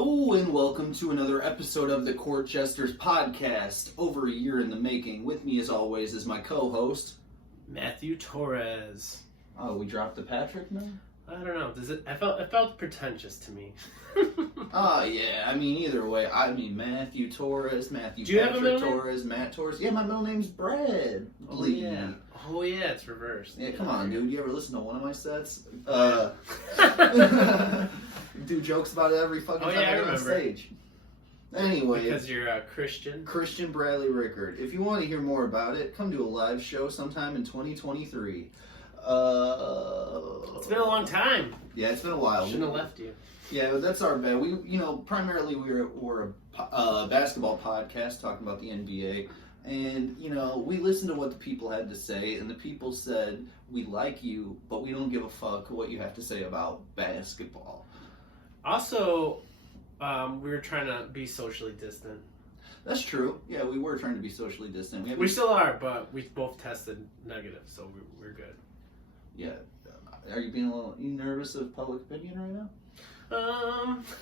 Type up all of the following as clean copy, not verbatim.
Hello and welcome to another episode of the Court Jesters podcast, over a year in the making. With me as always is my co-host, Matthew Torres. Oh, we dropped the Patrick now? I don't know. It felt pretentious to me. Oh, yeah. I mean, either way. I mean, Matthew Torres, Matthew Do you have a Patrick middle name? Torres, Matt Torres. Yeah, my middle name's Brad. Oh yeah. Oh yeah, it's reversed. Yeah, come on, dude. You ever listen to one of my sets? Do jokes about it every fucking time I get on stage. Anyway. Because you're a Christian. Christian Bradley Rickert. If you want to hear more about it, come to a live show sometime in 2023. It's been a long time. Yeah, it's been a while. Shouldn't have left you. Yeah, but that's our bad. We, primarily we're a basketball podcast talking about the NBA. And, we listened to what the people had to say, and the people said, we like you, but we don't give a fuck what you have to say about basketball. Also, we were trying to be socially distant. That's true. Yeah, we were trying to be socially distant. We still are, but we both tested negative, so we're good. Yeah. Are you being a little nervous of public opinion right now?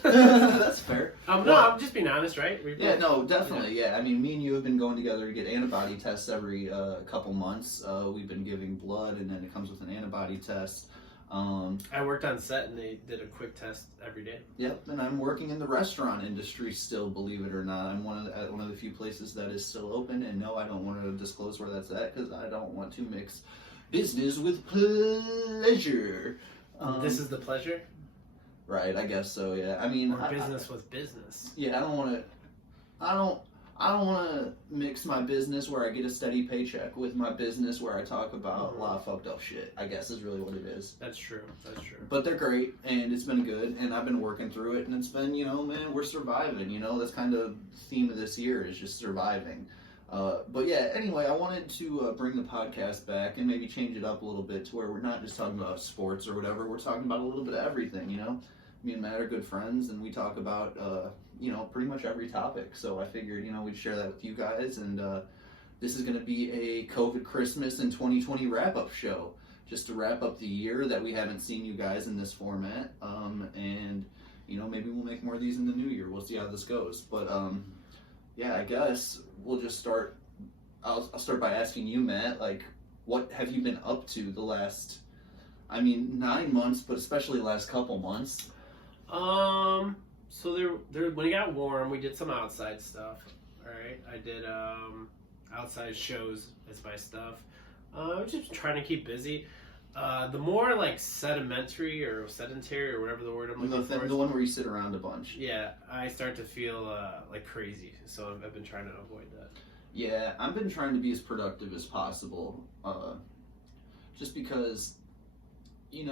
That's fair. No, I'm just being honest, right? Definitely. Yeah, I mean, me and you have been going together to get antibody tests every couple months. We've been giving blood, and then it comes with an antibody test. I worked on set, and they did a quick test every day. Yep, and I'm working in the restaurant industry still, believe it or not. I'm one of the few places that is still open, and no, I don't want to disclose where that's at because I don't want to mix business with pleasure. This is the pleasure? Right, I guess so. Yeah, I mean, business with business. Yeah, I don't want to mix my business where I get a steady paycheck with my business where I talk about a lot of fucked up shit, I guess is really what it is. That's true. But they're great, and it's been good, and I've been working through it, and it's been, man, we're surviving, that's kind of the theme of this year is just surviving. But yeah, anyway, I wanted to bring the podcast back and maybe change it up a little bit to where we're not just talking about sports or whatever, we're talking about a little bit of everything, Me and Matt are good friends, and we talk about, pretty much every topic. So I figured, we'd share that with you guys. And this is going to be a COVID Christmas and 2020 wrap-up show, just to wrap up the year that we haven't seen you guys in this format. And, maybe we'll make more of these in the new year. We'll see how this goes. But, yeah, I guess we'll just start. I'll start by asking you, Matt, what have you been up to the last, 9 months, but especially the last couple months? So there when it got warm, we did some outside stuff. All right, I did outside shows as my stuff. Just trying to keep busy. The more sedentary or whatever the word I'm looking for. The one where you sit around a bunch. Yeah, I start to feel crazy. So I've been trying to avoid that. Yeah, I've been trying to be as productive as possible. Just because, we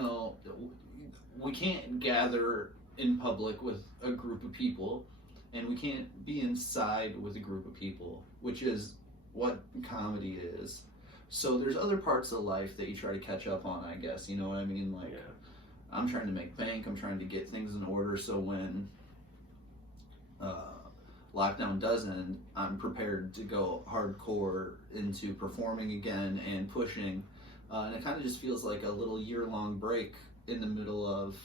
can't gather in public with a group of people, and we can't be inside with a group of people, which is what comedy is. So there's other parts of life that you try to catch up on, I guess, you know what I mean? Yeah. I'm trying to make bank, I'm trying to get things in order so when lockdown does end, I'm prepared to go hardcore into performing again and pushing, and it kind of just feels like a little year-long break in the middle of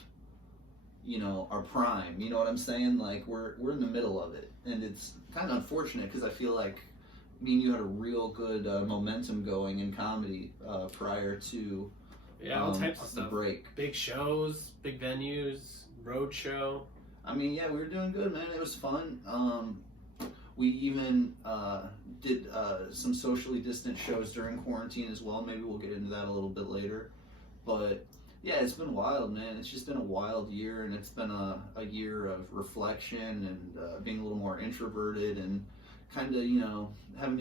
our prime, you know what I'm saying? We're in the middle of it, and it's kind of unfortunate because I feel like me and you had a real good momentum going in comedy prior to all types of the stuff. Break. Big shows, big venues, road show. We were doing good, man. It was fun. We even did some socially distant shows during quarantine as well. Maybe we'll get into that a little bit later, but yeah, it's been wild, man. It's just been a wild year, and it's been a year of reflection and being a little more introverted and kind of, having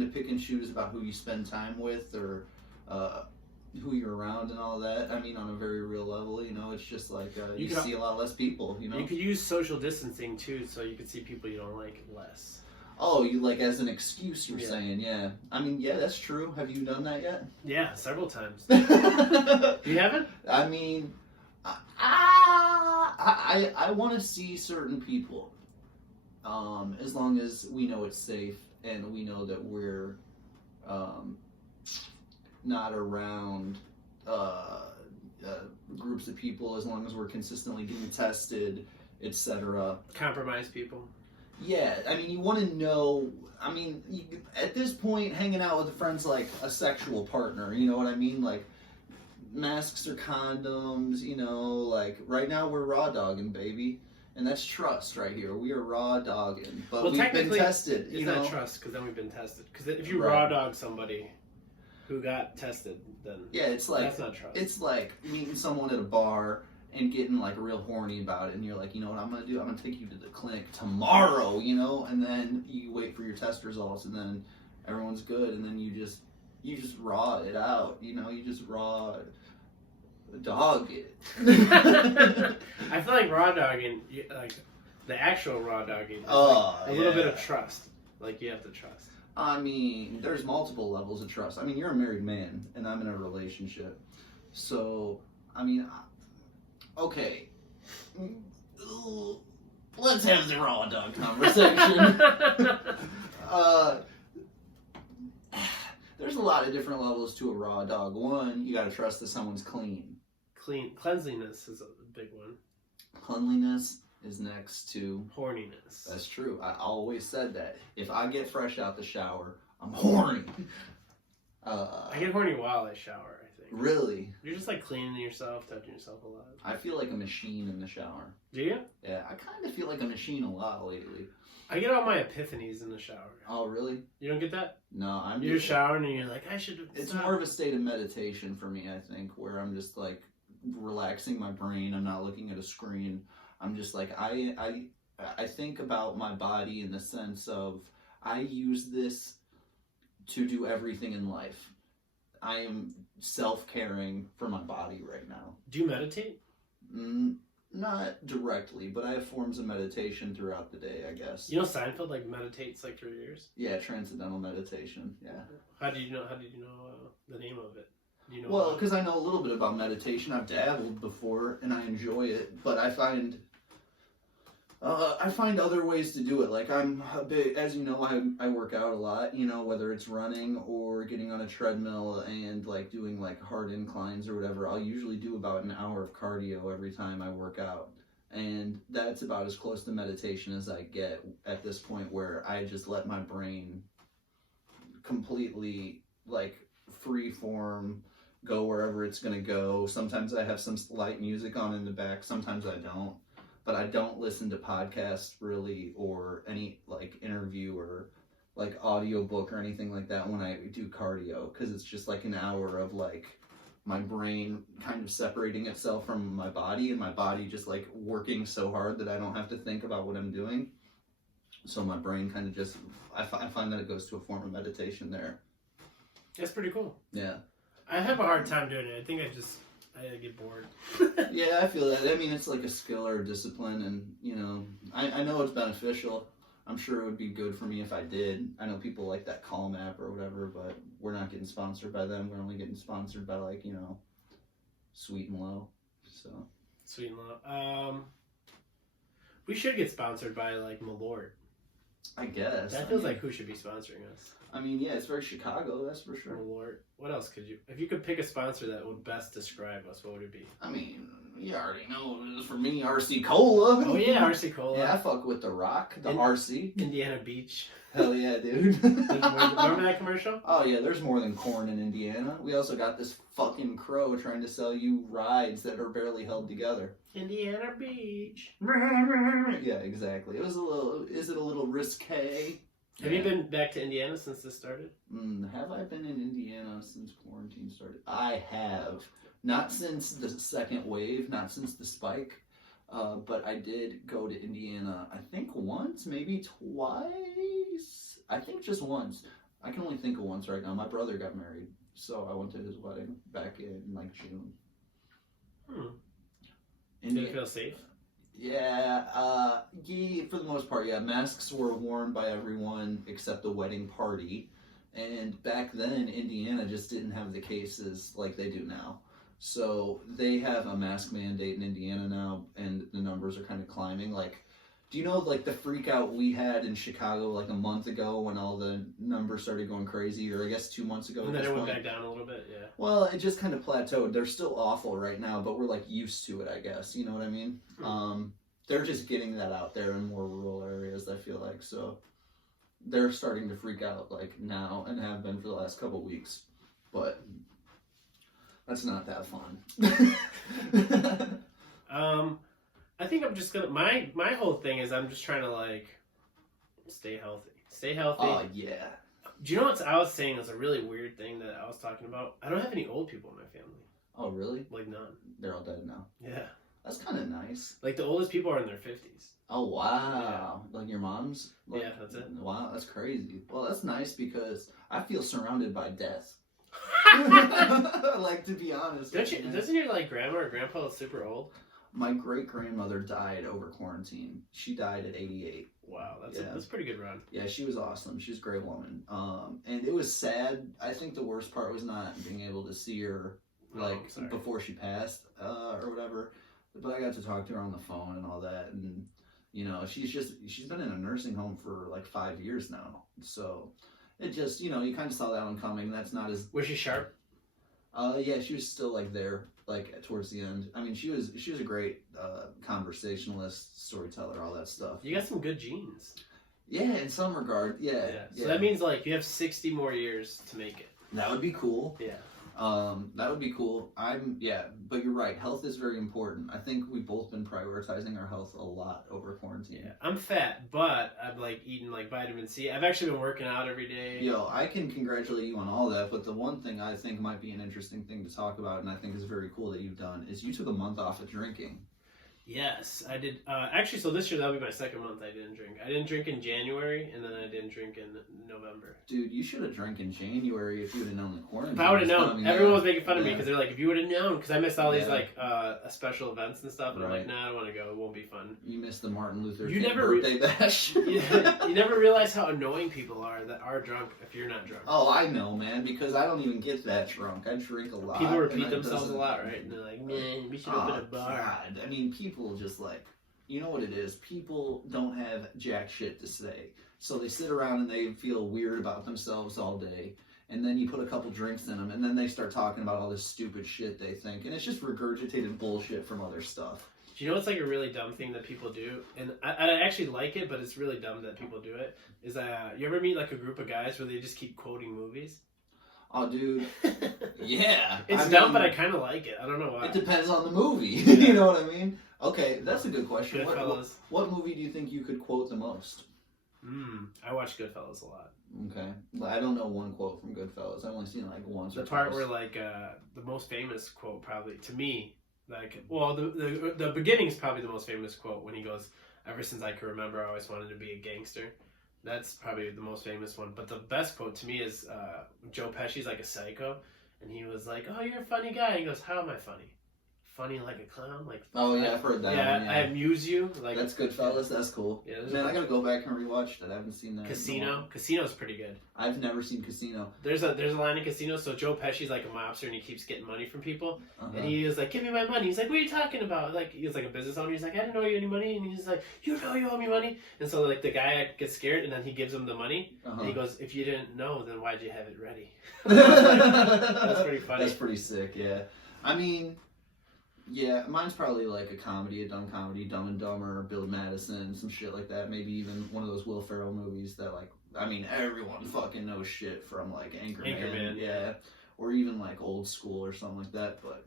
to pick and choose about who you spend time with or who you're around and all that. On a very real level, it's just you see a lot less people, You could use social distancing too, so you could see people you don't like less. Oh, you as an excuse, you're saying, yeah. Yeah, that's true. Have you done that yet? Yeah, several times. You haven't? I want to see certain people, as long as we know it's safe and we know that we're not around groups of people, as long as we're consistently being tested etc. Compromise people. Yeah, I mean, you want to know. I mean, at this point, hanging out with a friend's like a sexual partner. You know what I mean? Like, masks or condoms. You know, like right now we're raw-dogging, baby, and that's trust right here. We are raw-dogging, but Well, we've been tested. It's You not know, trust because then we've been tested. Because if you Right. raw dog somebody who got tested, then yeah, it's like that's not trust. it's like meeting someone at a bar and getting like real horny about it, and you're like, you know what I'm gonna do? I'm gonna take you to the clinic tomorrow, you know, and then you wait for your test results, and then everyone's good, and then you just raw it out, you know, you just raw dog it. I feel like raw dogging, like the actual raw dogging, is Oh, like a little bit yeah. of trust. Like you have to trust. I mean, there's multiple levels of trust. I mean, you're a married man, and I'm in a relationship, so I mean. Okay, let's have the raw dog conversation. There's a lot of different levels to a raw dog. One, you gotta trust that someone's clean. Cleanliness is a big one. Cleanliness is next to Horniness. That's true. I always said that. If I get fresh out the shower, I'm horny. I get horny while I shower, I think. Really? You're just like cleaning yourself, touching yourself a lot. I feel like a machine in the shower. Do you? Yeah, I kind of feel like a machine a lot lately. I get all my epiphanies in the shower. Oh, really? You don't get that? No, I'm You're just... showering and you're like, I should. It's more of a state of meditation for me, I think, where I'm just like relaxing my brain. I'm not looking at a screen. I'm just like I think about my body in the sense of I use this to do everything in life. I am self-caring for my body right now. Do you meditate? Not directly, but I have forms of meditation throughout the day, I guess. You know Seinfeld like meditates like 3 years. Yeah, transcendental meditation. Yeah. How did you know the name of it? Do you know? Well, because I know a little bit about meditation. I've dabbled before, and I enjoy it. But I find other ways to do it. Like I'm a bit, as you know, I work out a lot. You know, whether it's running or getting on a treadmill and like doing like hard inclines or whatever. I'll usually do about an hour of cardio every time I work out, and that's about as close to meditation as I get at this point, where I just let my brain completely like free form. Go wherever it's going to go. Sometimes I have some light music on in the back. Sometimes I don't. But I don't listen to podcasts really or any like interview or like audiobook or anything like that when I do cardio, because it's just like an hour of like my brain kind of separating itself from my body and my body just like working so hard that I don't have to think about what I'm doing. So my brain kind of just, I find that it goes to a form of meditation there. That's pretty cool. Yeah. I have a hard time doing it. I think I get bored. Yeah, I feel that. I mean, it's like a skill or a discipline, and, you know, I know it's beneficial. I'm sure it would be good for me if I did. I know people like that Calm app or whatever, but we're not getting sponsored by them. We're only getting sponsored by, like, you know, Sweet and Low. So Sweet and Low. We should get sponsored by, like, Malort. I guess. That feels like who should be sponsoring us. I mean, yeah, it's very Chicago, that's for sure. Malort. What else could you... If you could pick a sponsor that would best describe us, what would it be? I mean, you already know it is for me, RC Cola. Oh, yeah, RC Cola. Yeah, I fuck with The Rock, the RC. Indiana Beach. Hell yeah, dude. Remember that commercial? Oh yeah, there's more than corn in Indiana. We also got this fucking crow trying to sell you rides that are barely held together. Indiana Beach. Yeah, exactly. Is it a little risque? Have you been back to Indiana since this started? Have I been in Indiana since quarantine started? I have. Not since the second wave, not since the spike. But I did go to Indiana, I think once, maybe twice. I think just once. I can only think of once right now. My brother got married, so I went to his wedding back in like June. Did it feel safe? Yeah, for the most part, yeah. Masks were worn by everyone except the wedding party. And back then, Indiana just didn't have the cases like they do now. So they have a mask mandate in Indiana now, and the numbers are kind of climbing. Like, do you know, like, the freak out we had in Chicago like a month ago when all the numbers started going crazy, or I guess 2 months ago? And then it went back down a little bit, yeah. Well, it just kind of plateaued. They're still awful right now, but we're, like, used to it, I guess. You know what I mean? they're just getting that out there in more rural areas, I feel like. So they're starting to freak out like now and have been for the last couple weeks. But that's not that fun. I think I'm just gonna my whole thing is I'm just trying to like stay healthy. Stay healthy. Oh yeah. Do you know what I was saying is a really weird thing that I was talking about? I don't have any old people in my family. Oh really? Like none. They're all dead now. Yeah. That's kind of nice. Like the oldest people are in their 50s. Oh wow. Yeah. Like your mom's? Like, yeah, that's it. Wow, that's crazy. Well, that's nice because I feel surrounded by death. Like, to be honest. Doesn't your like grandma or grandpa look super old? My great grandmother died over quarantine. She died at 88. Wow, that's a pretty good run. Yeah, she was awesome. She was a great woman. And it was sad. I think the worst part was not being able to see her before she passed or whatever. But I got to talk to her on the phone and all that, and you know, she's been in a nursing home for like 5 years now. So it just, you know, you kind of saw that one coming. That's not as. Was she sharp? Yeah, she was still like there, like towards the end. I mean, she was a great conversationalist, storyteller, all that stuff. You got some good genes. Yeah, in some regard, yeah. So that means like you have 60 more years to make it. That would be cool. Yeah. That would be cool. But you're right. Health is very important. I think we've both been prioritizing our health a lot over quarantine. Yeah, I'm fat, but I'm like eating like vitamin C. I've actually been working out every day. Yo, I can congratulate you on all that, but the one thing I think might be an interesting thing to talk about, and I think is very cool that you've done, is you took a month off of drinking. Yes, I did. Actually, so this year that'll be my second month I didn't drink. I didn't drink in January, and then I didn't drink in November. Dude, you should have drank in January if you would have known the quarantine. If I would have known, everyone was making fun of me Yeah. because they're like, if you would have known, because I missed all these like special events and stuff, and I'm like, nah, I don't want to go. It won't be fun. You missed the Martin Luther You King never birthday bash. you never realize how annoying people are that are drunk if you're not drunk. Oh, I know, man, because I don't even get that drunk. I drink a lot. People and repeat that themselves a doesn't- lot, right? And they're like, man, we should open a bar. God. I mean, people just like, you know what it is? People don't have jack shit to say. So they sit around and they feel weird about themselves all day. And then you put a couple drinks in them, and then they start talking about all this stupid shit they think. And it's just regurgitated bullshit from other stuff. Do you know what's like a really dumb thing that people do? And I actually like it, but it's really dumb that people do it. Is you ever meet like a group of guys where they just keep quoting movies? Oh, dude. Yeah. It's dumb, but I kind of like it. I don't know why. It depends on the movie. You know what I mean? Okay, that's a good question. Goodfellas. What movie do you think you could quote the most? I watch Goodfellas a lot. Okay. Well, I don't know one quote from Goodfellas. I've only seen it like once or The part twice. where like the most famous quote probably to me, like, well, the beginning is probably the most famous quote when he goes, "Ever since I can remember, I always wanted to be a gangster." That's probably the most famous one. But the best quote to me is Joe Pesci's like a psycho, and he was like, "Oh, you're a funny guy." He goes, "How am I funny? Funny like a clown? Like oh yeah, I've heard that. Yeah, one, I amuse you." Like that's Goodfellas. That's cool. Yeah, man, I gotta go back and rewatch that. I haven't seen that. Casino. Casino's pretty good. I've never seen Casino. There's a line in Casino. So Joe Pesci's like a mobster, and he keeps getting money from people. And he is like, "Give me my money." He's like, "What are you talking about?" Like he's like a business owner. He's like, "I didn't owe you any money." And he's like, "You know you owe me money." And so like the guy gets scared, and then he gives him the money. And he goes, "If you didn't know, then why'd you have it ready?" That's pretty funny. That's pretty sick. Yeah. I mean. Yeah, mine's probably like a comedy, a dumb comedy, Dumb and Dumber, Bill Madison, some shit like that. Maybe even one of those Will Ferrell movies that like, I mean, everyone fucking knows shit from like Anchorman. Yeah. Or even like Old School or something like that. But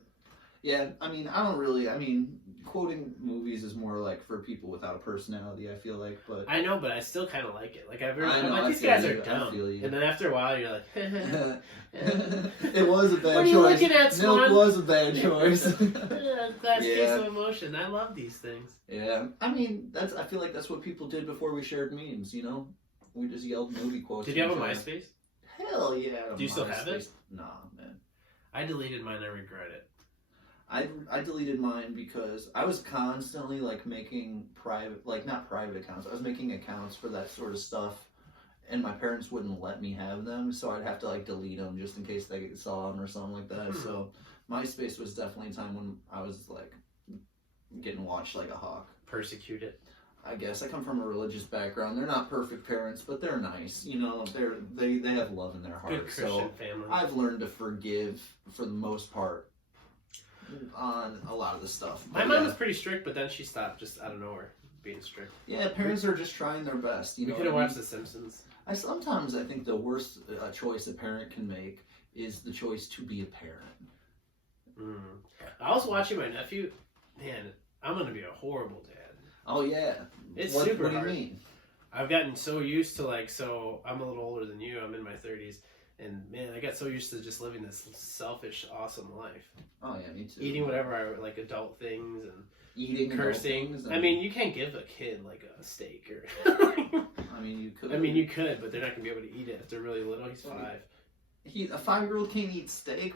yeah, I mean, quoting movies is more like for people without a personality, I feel like. But I know, but I still kind of like it. Like I'm know, like, these guys are dumb. And then after a while, you're like, it was a bad choice. What are you looking at, Swan? Milk was a bad choice. Glass case of emotion. I love these things. Yeah, I mean, I feel like that's what people did before we shared memes. You know, we just yelled movie quotes. Did you have a MySpace? Hell yeah. Do you still have it? Nah, man. I deleted mine. I regret it. I deleted mine because I was constantly like making not private accounts. I was making accounts for that sort of stuff, and my parents wouldn't let me have them, so I'd have to like delete them just in case they saw them or something like that. So MySpace was definitely a time when I was like getting watched like a hawk. Persecuted. I guess I come from a religious background. They're not perfect parents, but they're nice. You know, they have love in their heart. Good Christian family. I've learned to forgive for the most part. on a lot of the stuff. My mom was pretty strict, but then she stopped just out of nowhere being strict. Yeah, parents are just trying their best. You we know could have watched The Simpsons. I think the worst choice a parent can make is the choice to be a parent. I was watching my nephew. Man, I'm gonna be a horrible dad. Oh yeah, It's what, super what do hard. you mean? I've gotten so used to so I'm a little older than you. I'm in my 30s, and man, I got so used to just living this selfish, awesome life. Oh yeah, me too. Eating whatever I like, adult things and Eating cursing. Things I mean, you can't give a kid like a steak or. I mean, you could. I mean, you could, but they're not gonna be able to eat it if they're really little. He's 5. A 5-year-old can't eat steak.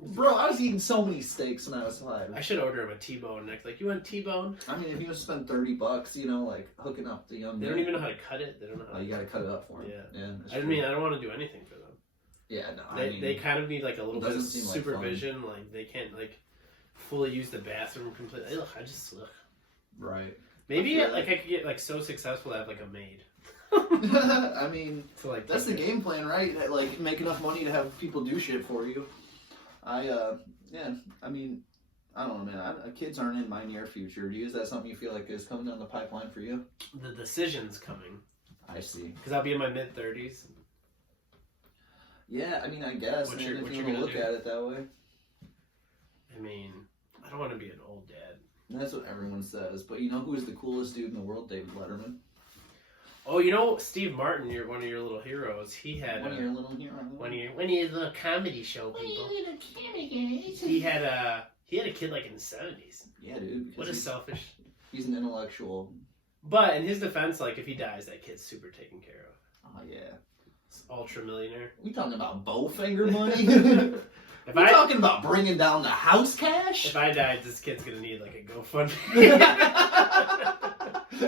Bro, I was eating so many steaks when I was 5. I should order him a T-bone next. Like, you want T-bone? I mean, if you just spend $30, you know, like hooking up the young. They don't even know how to cut it. They don't know how. You got to cut it up for them. Yeah. That's I true. mean, I don't want to do anything for them. Yeah, no. They kind of need like a little bit of doesn't seem like supervision. Like they can't like fully use the bathroom completely. Ugh, I just Right. Maybe I could get like so successful to have like a maid. I mean, So like that's the game plan, right? Like, make enough money to have people do shit for you. I mean, I don't know, man. Kids aren't in my near future. Is that something you feel like is coming down the pipeline for you? The decision's coming. I see. Because I'll be in my mid-30s. Yeah, I mean, I guess, What man, you're if you gonna want to look do? at it that way. I mean, I don't want to be an old dad. That's what everyone says. But you know who is the coolest dude in the world? David Letterman. Oh, you know Steve Martin, one of your little heroes. He had One of your little heroes. one of your little comedy show people. He had a kid like in the 70s. Yeah, dude. What is selfish? He's an intellectual. But in his defense, like if he dies, that kid's super taken care of. Oh yeah. Ultra millionaire. We talking about Bowfinger money? If we I talking about bringing down the house cash? if I died, this kid's gonna need like a GoFundMe.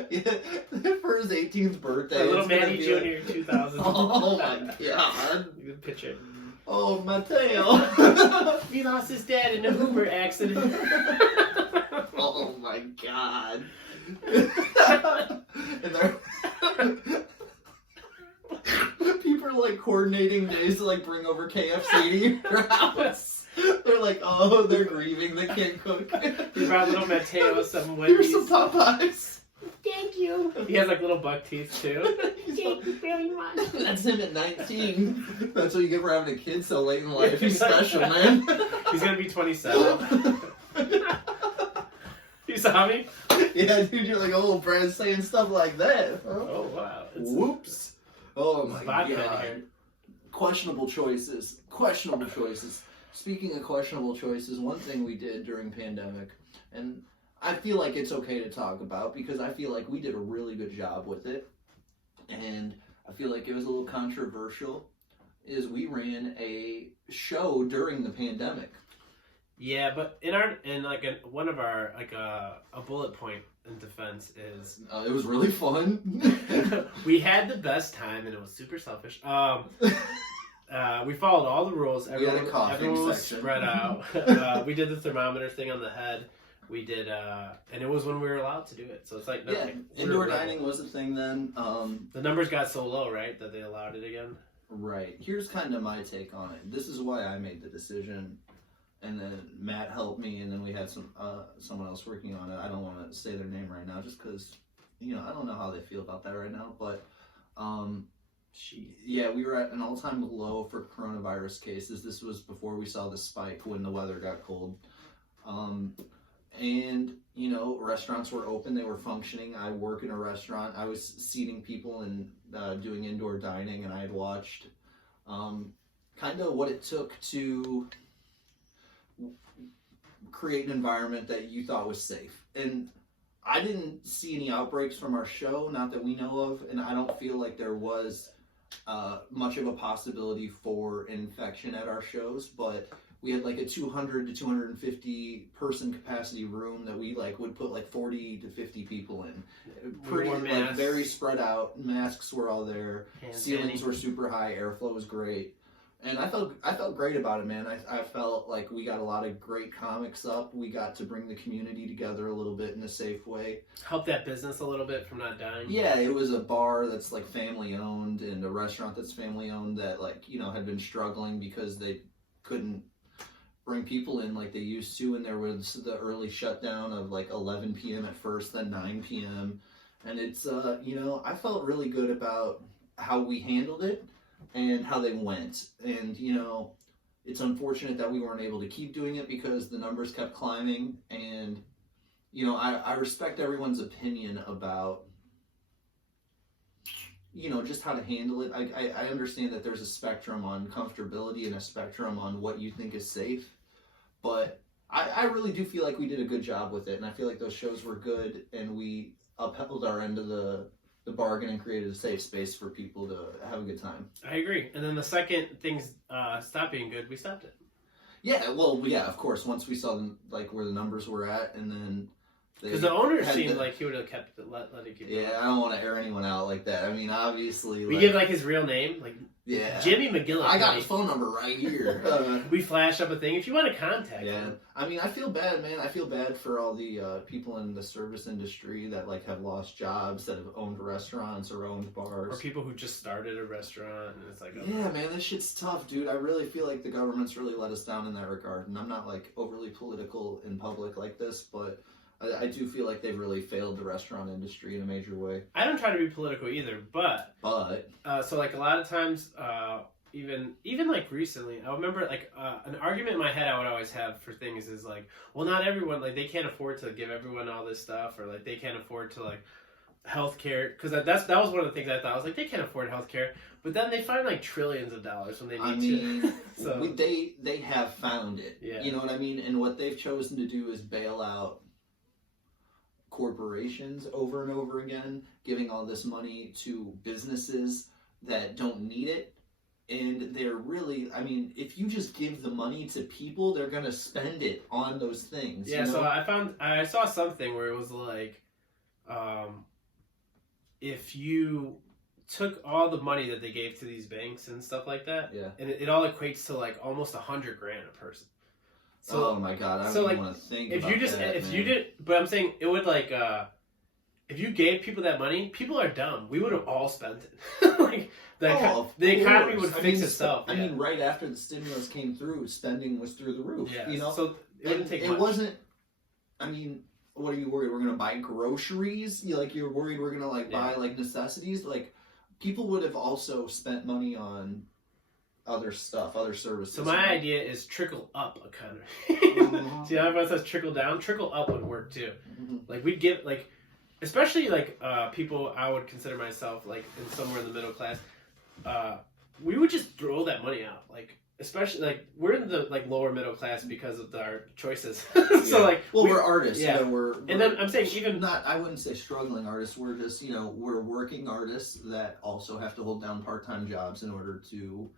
Yeah, for his 18th birthday. Little it's gonna Manny be Jr. 2000. Oh my god. You can picture. Oh, Mateo. He lost his dad in a Uber accident. Oh my god. And they're people are like coordinating days to like bring over KFC to your house. They're like, oh, they're grieving, they can't cook. He brought little Mateo some Wendy's. Here's some Popeyes. Thank you. He has like little buck teeth too. Thank you very much. That's him at 19. That's what you get for having a kid so late in life. He's special, man. He's gonna be 27. You saw me? Yeah, dude, you're like, oh, Brad's saying stuff like that. Huh? Oh wow. Whoops. Oh my vodka in god. here. Questionable choices. Questionable choices. Speaking of questionable choices, one thing we did during pandemic, and I feel like it's okay to talk about because I feel like we did a really good job with it, and I feel like it was a little controversial, is we ran a show during the pandemic. Yeah, but one of our a bullet point in defense is It was really fun. we had the best time and it was super selfish. We followed all the rules. Everyone was section. spread out. We did the thermometer thing on the head. We did, and it was when we were allowed to do it. So it's like indoor dining was a thing then. The numbers got so low, right, that they allowed it again. Right. Here's kind of my take on it. This is why I made the decision, and then Matt helped me, and then we had someone else working on it. I don't want to say their name right now, just because, I don't know how they feel about that right now. But, yeah, we were at an all-time low for coronavirus cases. This was before we saw the spike when the weather got cold. And, restaurants were open, they were functioning. I work in a restaurant. I was seating people and doing indoor dining, and I had watched kind of what it took to create an environment that you thought was safe. And I didn't see any outbreaks from our show, not that we know of, and I don't feel like there was much of a possibility for infection at our shows, but we had like a 200 to 250 person capacity room that we would put 40 to 50 people in. Pretty very spread out. Masks were all there. Ceilings were super high. Airflow was great. And I felt great about it, man. I felt like we got a lot of great comics up. We got to bring the community together a little bit in a safe way. Help that business a little bit from not dying. Yeah, it was a bar that's family owned and a restaurant that's family owned that had been struggling because they couldn't bring people in like they used to, and there was the early shutdown of like 11 p.m. at first, then 9 p.m. And it's, I felt really good about how we handled it and how they went. And, it's unfortunate that we weren't able to keep doing it because the numbers kept climbing. And, I respect everyone's opinion about, just how to handle it. I understand that there's a spectrum on comfortability and a spectrum on what you think is safe. But I really do feel like we did a good job with it. And I feel like those shows were good, and we upheld our end of the bargain and created a safe space for people to have a good time. I agree. And then the second things stopped being good, we stopped it. Yeah, well, yeah, of course. Once we saw them, like where the numbers were at, and then because the owner seemed like he would have kept it, let it keep. Yeah, I don't want to air anyone out like that. I mean, obviously, we give like his real name, like Jimmy McGillis. I got his phone number right here. We flash up a thing if you want to contact him. I mean, I feel bad, man. I feel bad for all the people in the service industry that like have lost jobs, that have owned restaurants or owned bars, or people who just started a restaurant, and it's like, yeah, man, this shit's tough, dude. I really feel like the government's really let us down in that regard, and I'm not like overly political in public like this, but I do feel like they've really failed the restaurant industry in a major way. I don't try to be political either, but so like a lot of times, even like recently, I remember like an argument in my head I would always have for things is like, well, not everyone, like they can't afford to give everyone all this stuff, or like they can't afford to like healthcare, because that was one of the things I thought. I was like, they can't afford healthcare, but then they find like trillions of dollars when they need to. So they have found it. Yeah. You know what I mean? And what they've chosen to do is bail out corporations over and over again, giving all this money to businesses that don't need it. And they're really, I mean, if you just give the money to people, they're going to spend it on those things. Yeah, so I saw something where it was like, if you took all the money that they gave to these banks and stuff like that, and it all equates to like almost $100,000 a person. So, oh my god, I don't even want to think about that. If you did, but I'm saying it would like, if you gave people that money, people are dumb. We would have all spent it. Like the economy would fix itself. I mean, right after the stimulus came through, spending was through the roof. Yeah, so it wouldn't take much. It wasn't. I mean, what are you worried? We're gonna buy groceries? You're worried we're gonna like buy like necessities? Like people would have also spent money on other stuff, other services. So my idea is trickle up economy. See how everyone says trickle down? Trickle up would work too. Mm-hmm. Like we'd give like, especially like people I would consider myself like in somewhere in the middle class. We would just throw that money out. Like especially like we're in the like lower middle class because of our choices. So like we're artists. Yeah. We're and then I'm saying even not. I wouldn't say struggling artists. We're just we're working artists that also have to hold down part-time jobs in order to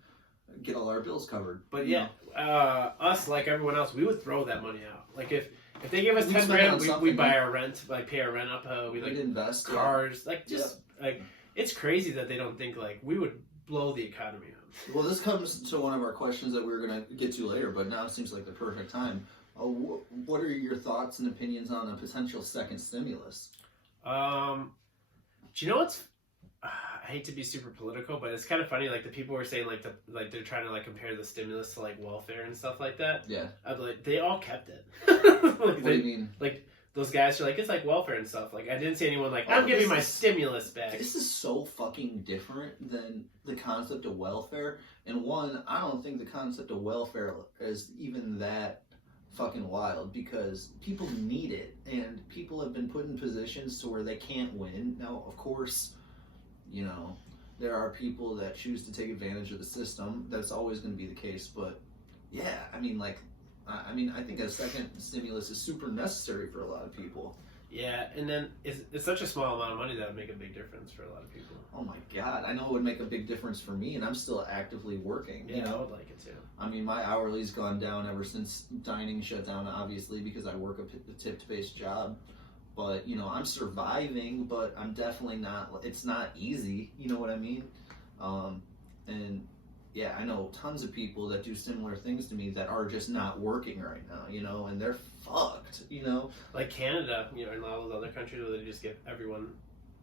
get all our bills covered. But us like everyone else, we would throw that money out. Like if they give us $10,000, we buy our rent, like pay our rent up. We'd invest cars, like just like it's crazy that they don't think like we would blow the economy up. Well, this comes to one of our questions that we were going to get to later, but now it seems like the perfect time. What are your thoughts and opinions on a potential second stimulus? Do you know what's? I hate to be super political, but it's kind of funny. Like the people were saying, like they're trying to like compare the stimulus to like welfare and stuff like that. Yeah, I'd like they all kept it. Like, what do you mean? Like those guys are like it's like welfare and stuff. Like I didn't see anyone like I'm giving my stimulus back. This is so fucking different than the concept of welfare. And one, I don't think the concept of welfare is even that fucking wild because people need it and people have been put in positions to where they can't win. Now, of course, there are people that choose to take advantage of the system. That's always going to be the case. But yeah, I think a second stimulus is super necessary for a lot of people. Yeah, and then it's such a small amount of money that would make a big difference for a lot of people. Oh my god, I know it would make a big difference for me, and I'm still actively working. Yeah, I would like it too. I mean, my hourly's gone down ever since dining shut down, obviously, because I work a tipped-based job. But, I'm surviving, but I'm definitely not, it's not easy, you know what I mean? And yeah, I know tons of people that do similar things to me that are just not working right now, and they're fucked, Like Canada, and all those other countries where they just give everyone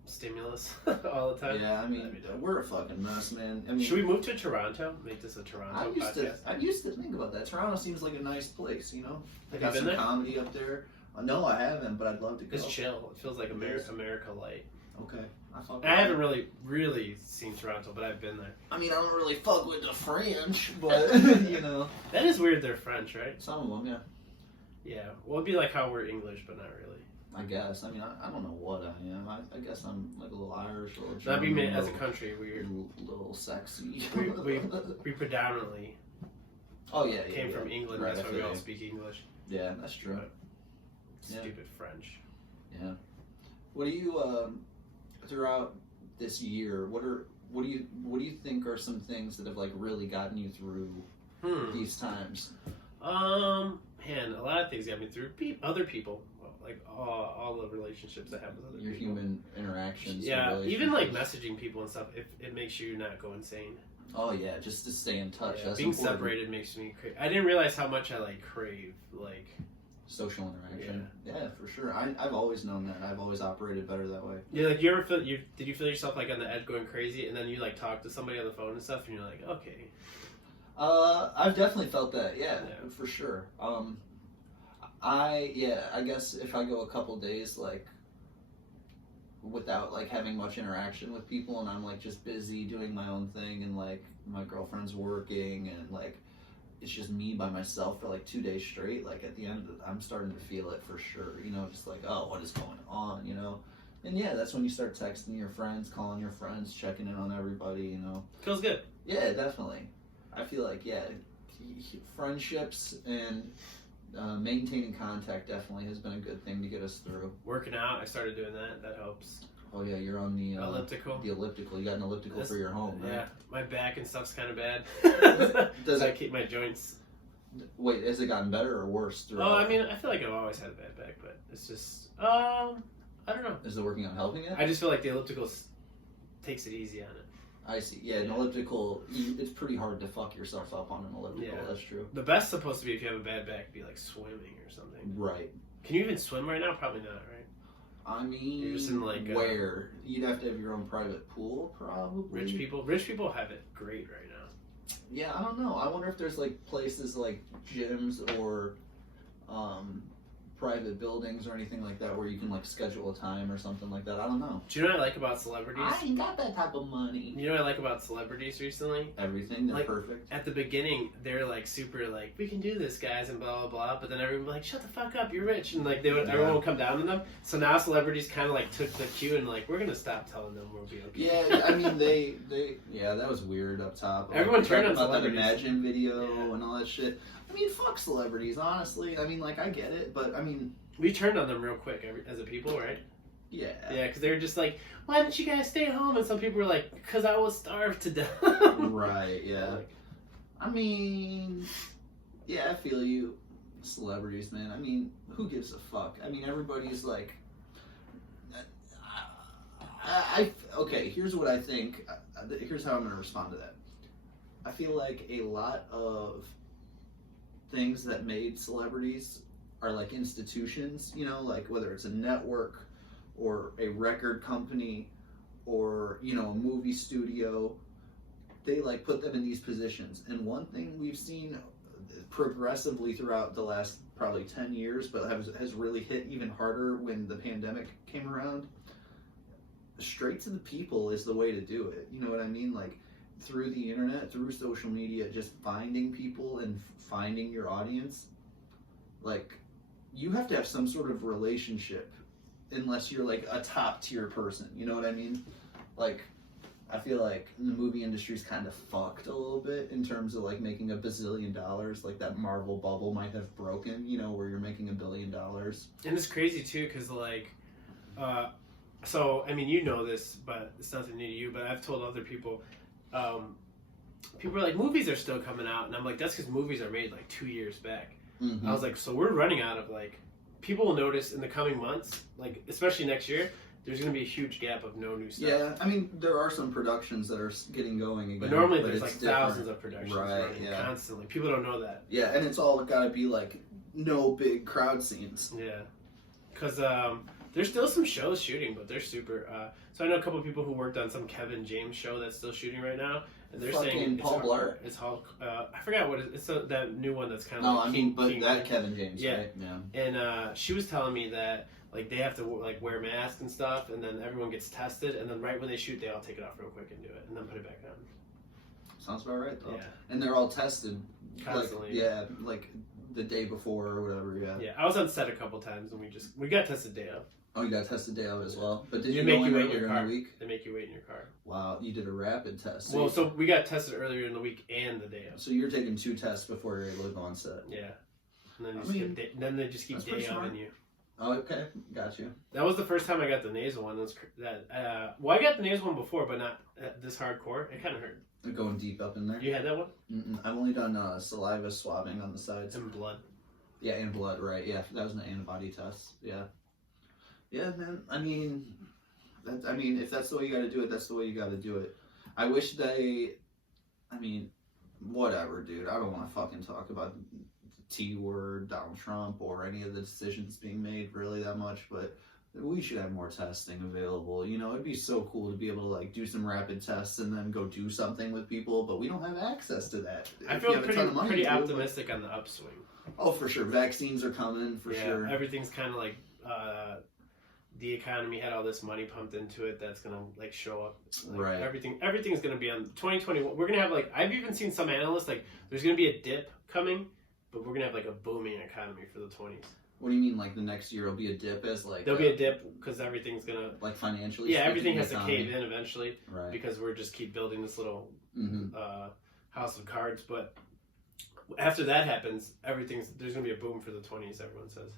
stimulus all the time. Yeah, I mean, we're a fucking mess, man. I mean, should we move to Toronto? Make this a Toronto podcast? I used to think about that. Toronto seems like a nice place, you know? Have got you been some there? comedy up there. No, I haven't, but I'd love to go. It's chill. It feels like America light. Okay. I haven't really seen Toronto, but I've been there. I mean, I don't really fuck with the French, but, you know. That is weird they're French, right? Some of them, yeah. Yeah. Well, it'd be like how we're English, but not really. I guess. I mean, I don't know what I am. I guess I'm like a little Irish, a little German. That'd be me as a country. We're a little sexy. we predominantly came from England. Right, that's why we all speak English. Yeah, that's true. But stupid French. Yeah. What do you throughout this year? What do you think are some things that have like really gotten you through these times? Man, a lot of things got me through. Other people, like all the relationships I have with other people. Your human interactions. Yeah, even like messaging people and stuff. It makes you not go insane. Oh yeah, just to stay in touch. Yeah, That's being important. separated makes me crave. I didn't realize how much I like crave like social interaction. Yeah, for sure. I've always known that. I've always operated better that way. Yeah, like you ever feel did you feel yourself like on the edge going crazy, and then you like talk to somebody on the phone and stuff, and you're like, okay. I've definitely felt that. Yeah. For sure. I guess if I go a couple days like without like having much interaction with people, and I'm like just busy doing my own thing, and like my girlfriend's working, and like it's just me by myself for like 2 days straight, like at the end I'm starting to feel it for sure, you know, just like, oh, what is going on, you know? And yeah, that's when you start texting your friends, calling your friends, checking in on everybody, you know. Feels good. Yeah, definitely. I feel like, yeah, friendships and maintaining contact definitely has been a good thing to get us through. Working out, I started doing that. That helps. Oh yeah, you're on the elliptical. The elliptical. You got an elliptical for your home, right? Yeah, my back and stuff's kind of bad. Does I keep my joints. Wait, has it gotten better or worse throughout? Oh, I mean, I feel like I've always had a bad back, but it's just I don't know. Is it working on helping it? I just feel like the elliptical takes it easy on it. I see. Yeah, an elliptical. It's pretty hard to fuck yourself up on an elliptical. Yeah. That's true. The best supposed to be if you have a bad back, be like swimming or something. Right. Can you even swim right now? Probably not, right? I mean, you're just in like where you'd have to have your own private pool, probably. Rich people have it great right now. Yeah, I don't know. I wonder if there's like places like gyms or private buildings or anything like that where you can like schedule a time or something like that. I don't know. Do you know what I like about celebrities? I ain't got that type of money. You know what I like about celebrities recently? Everything. They're like, perfect. At the beginning, they're like super like, we can do this, guys, and blah blah blah. But then everyone would be like, shut the fuck up, you're rich, and like everyone would come down on them. So now celebrities kind of like took the cue and like, we're gonna stop telling them we'll be okay. Yeah, I mean they that was weird up top. Everyone turned on about celebrities. That Imagine video and all that shit. I mean, fuck celebrities, honestly. I mean, like I get it, but I mean. We turned on them real quick as a people, right? Yeah. Yeah, because they were just like, why didn't you guys stay home? And some people were like, because I was starved to death. Right, yeah. I mean, yeah, I feel you. Celebrities, man. I mean, who gives a fuck? I mean, everybody's like... Okay, here's what I think. Here's how I'm going to respond to that. I feel like a lot of things that made celebrities... are like institutions, you know, like whether it's a network or a record company or, you know, a movie studio, they like put them in these positions. And one thing we've seen progressively throughout the last probably 10 years, but has really hit even harder when the pandemic came around, straight to the people is the way to do it. You know what I mean? Like through the internet, through social media, just finding people and finding your audience. Like, you have to have some sort of relationship unless you're like a top tier person, you know what I mean? Like, I feel like the movie industry's kind of fucked a little bit in terms of like making $1 billion, like that Marvel bubble might have broken, you know, where you're making $1 billion. And it's crazy too, because like, so I mean, you know this, but it's nothing new to you, but I've told other people, people are like, movies are still coming out, and I'm like, that's because movies are made like 2 years back. Mm-hmm. I was like, so we're running out of like, people will notice in the coming months, like especially next year, there's going to be a huge gap of no new stuff. Yeah, I mean, there are some productions that are getting going again. But normally there's like thousands of productions running constantly. People don't know that. Yeah, and it's all got to be like no big crowd scenes. Yeah. Because There's still some shows shooting, but they're super. So I know a couple of people who worked on some Kevin James show that's still shooting right now, and they're saying Paul Blart. It's all. I forgot what it's that new one that's kind of. No, like I King, mean, but King, that Kevin James, yeah. right? Yeah. And she was telling me that like they have to like wear masks and stuff, and then everyone gets tested, and then right when they shoot, they all take it off real quick and do it, and then put it back on. Sounds about right though. Yeah. And they're all tested. Constantly. Like the day before or whatever. Yeah. Yeah, I was on set a couple times, and we got tested day of. Oh, you got tested day of as well. But did They you make go you in wait in earlier your in car. the week? They make you wait in your car. Wow, you did a rapid test. Well, so we got tested earlier in the week and the day of. So you're taking 2 tests before you're able to go on set. Yeah. And then, they just keep day of in you. Oh, okay, got you. That was the first time I got the nasal one. Well, I got the nasal one before, but not this hardcore. It kind of hurt. Going deep up in there. You had that one? I've only done saliva swabbing on the sides. And blood. Yeah, and blood, right? Yeah, that was an antibody test. Yeah. Yeah, man. I mean, if that's the way you got to do it, that's the way you got to do it. I wish they. I mean, whatever, dude. I don't want to fucking talk about the T word, Donald Trump, or any of the decisions being made really that much, but we should have more testing available. You know, it'd be so cool to be able to like do some rapid tests and then go do something with people, but we don't have access to that. I feel pretty optimistic on the upswing. Oh, for sure. Vaccines are coming, for sure. Everything's kind of like the economy had all this money pumped into it that's gonna like show up. Like, right. Everything's gonna be on 2021. We're gonna have like I've even seen some analysts like there's gonna be a dip coming, but we're gonna have like a booming economy for the 20s. What do you mean, like the next year will be a dip as like... There'll be a dip because everything's gonna... Like financially? Yeah, everything has to cave in eventually. Right. Because we're just keep building this little house of cards. But after that happens, there's gonna be a boom for the 20s, everyone says.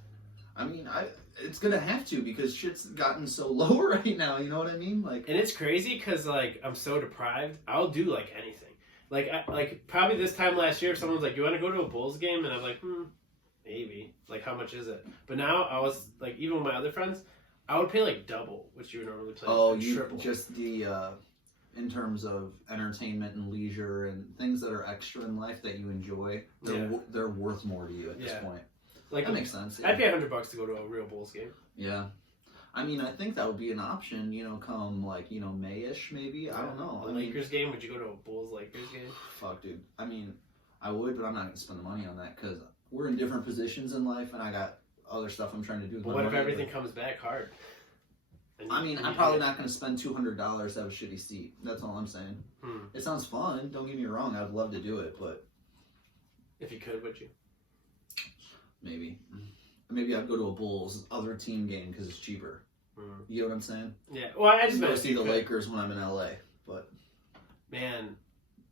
I mean, it's gonna have to because shit's gotten so low right now, you know what I mean? Like, and it's crazy because like I'm so deprived, I'll do like anything. Like probably this time last year, if someone's like, "You want to go to a Bulls game?" and I'm like, maybe. Like, how much is it? But now I was like, even with my other friends, I would pay like double, which you would normally pay. Oh, triple. Just the in terms of entertainment and leisure and things that are extra in life that you enjoy, they're worth more to you at this point. Like that makes sense. Yeah. I'd pay $100 to go to a real Bulls game. Yeah. I mean, I think that would be an option, you know, come like, you know, May-ish maybe. I don't know. A Lakers game? Would you go to a Bulls-Lakers game? Fuck, dude. I mean, I would, but I'm not going to spend the money on that because we're in different positions in life and I got other stuff I'm trying to do. But what if everything comes back hard? I'm probably not going to spend $200 to have a shitty seat. That's all I'm saying. It sounds fun. Don't get me wrong. I'd love to do it, but... If you could, would you? Maybe. Maybe I'd go to a Bulls other team game because it's cheaper. You know what I'm saying? Yeah. Well, I just go see the Lakers when I'm in LA, but man.